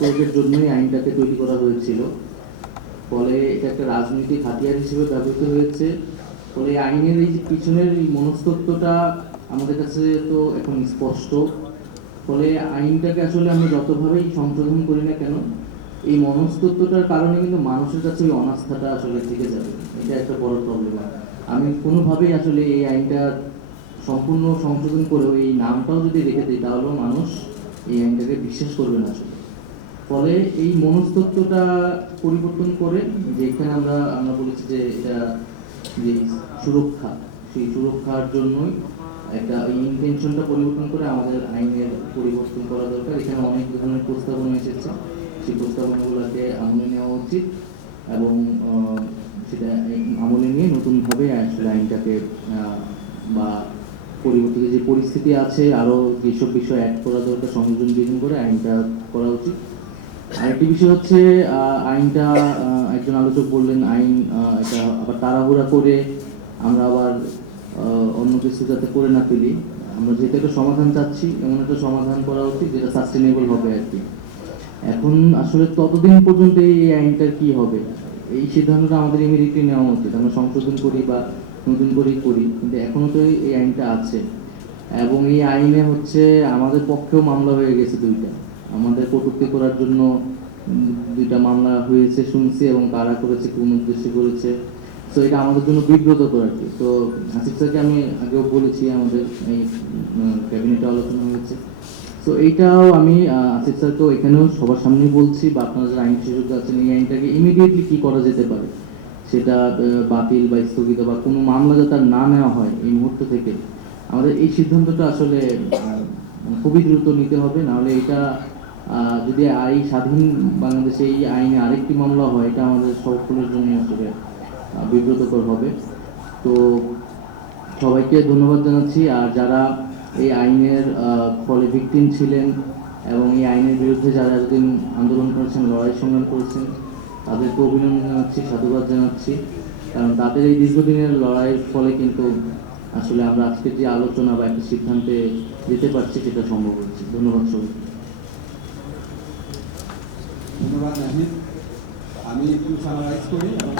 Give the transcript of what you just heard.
প্রয়োগের জন্যই আইনটাকে তৈরি করা হয়েছিল। ফলে এটা একটা রাজনৈতিক হাতিয়ার হিসেবে ব্যবহৃত হয়েছে। ফলে আইনের এই যে পিছনের এই মনস্তত্ত্বটা আমাদের কাছে তো এখন স্পষ্ট। ফলে আইনটাকে আসলে আমরা যতভাবেই সংশোধন করি না কেন, এই মনস্তত্ত্বটার কারণে কিন্তু মানুষের কাছে ওই অনাস্থাটা আসলে থেকে যাবে। এটা একটা বড় প্রবলেম। আমি কোনোভাবেই আসলে এই আইনটা সম্পূর্ণ সংশোধন করেও এই নামটাও যদি রেখে দিই, তাহলেও মানুষ এই আইনটাকে বিশ্বাস করবে না আসলে। ফলে এই মনস্তত্ত্বটা পরিবর্তন করে, যে এখানে আমরা আমরা বলেছি যে এটা যে সুরক্ষা, সেই সুরক্ষার জন্যই একটা এই ইন্টেনশনটা পরিবর্তন করে আমাদের আইনের পরিবর্তন করা দরকার। এখানে অনেক ধরনের প্রস্তাবনা এসেছে, সেই প্রস্তাবনাগুলোকে আমলে নেওয়া উচিত এবং সেটা আমলে নিয়ে নতুনভাবে আসলে আইনটাকে বা পরিবর্তিত যে পরিস্থিতি আছে আরও যেসব বিষয় অ্যাড করা দরকার সংযোজন বিধান করে আইনটা করা উচিত। আরেকটি বিষয় হচ্ছে আইনটা একজন আলোচক বললেন আইন এটা আবার তাড়াহুড়া করে আমরা আবার অন্য কিছু যাতে করে না ফেলি। আমরা যেহেতু একটা সমাধান চাচ্ছি, এমন একটা সমাধান করা উচিত যেটা সাস্টেনেবল হবে আর কি। এখন আসলে ততদিন পর্যন্ত এই আইনটার কি হবে, এই সিদ্ধান্তটা আমাদের ইমিডিয়েটলি নেওয়া উচিত। আমরা সংশোধন করি বা নতুন করেই করি, কিন্তু এখনো তো এই আইনটা আছে এবং এই আইনে হচ্ছে আমাদের পক্ষেও মামলা হয়ে গেছে দুইটা। আমাদের কটূক্তি করার জন্য দুইটা মামলা হয়েছে শুনছি, এবং কারা করেছে, কোন উদ্দেশ্যে করেছে। তো এটা আমাদের জন্য বিব্রতকর আর কি। তো আসিফ স্যারকে আমি আগেও বলেছি, আমাদের এই ক্যাবিনেটে আলোচনা হয়েছে। তো এইটাও আমি আসিফ স্যারকেও এখানেও সবার সামনেই বলছি, বা আপনারা যারা আইন বিশেষজ্ঞ আছেন, এই আইনটাকে ইমিডিয়েটলি কি করা যেতে পারে, সেটা বাতিল বা স্থগিত বা কোনো মামলা যাতে আর না নেওয়া হয় এই মুহূর্ত থেকে। আমাদের এই সিদ্ধান্তটা আসলে খুবই দ্রুত নিতে হবে, নাহলে এটা যদি এই স্বাধীন বাংলাদেশে এই আইনে আরেকটি মামলা হয়, এটা আমাদের সকলের জন্য আসলে বিব্রতকর হবে। তো সবাইকে ধন্যবাদ জানাচ্ছি। আর যারা এই আইনের ফলে ভিকটিম ছিলেন এবং এই আইনের বিরুদ্ধে যারা এতদিন আন্দোলন করেছেন, লড়াই সংগ্রাম করেছেন, তাদেরকে অভিনন্দন জানাচ্ছি, সাধুবাদ জানাচ্ছি। কারণ তাদের এই দীর্ঘদিনের লড়াইয়ের ফলে কিন্তু আসলে আমরা আজকের যে আলোচনা বা একটা সিদ্ধান্তে যেতে পারছি, সেটা সম্ভব হচ্ছে। ধন্যবাদ সবাই। ধন্যবাদ নাহিদ। আমি একটু সামারাইজ করি এবং